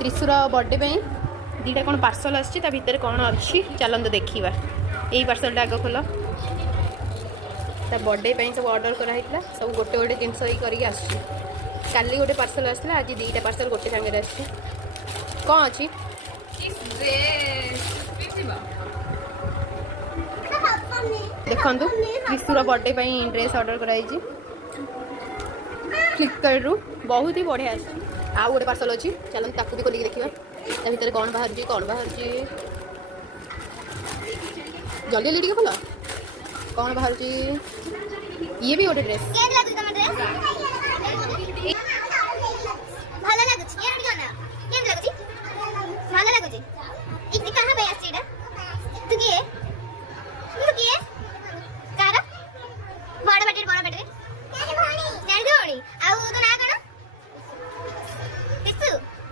Thrissur birthday दीटा कौन parcel आसी भितर कौन अच्छी चलते देखा यही पार्सलटा आग खोल बर्थडे सब ऑर्डर कराई सब गोटे गोटे जिनस करके आसली गोटे पार्सल आसला आज दीटा पार्सल गोटे सांगे आस कौन अच्छी देखु त्रिशूर बर्थडे ड्रेस ऑर्डर कराई फ्लिपकार्ट रु बहुत ही बढ़िया आउ गोटे पार्सल अच्छी चलते ताकू भी खोलिक देखा भितर कौन बाहर जल्दी जल्दी खोल कौन बाहर ये भी गोटे ड्रेस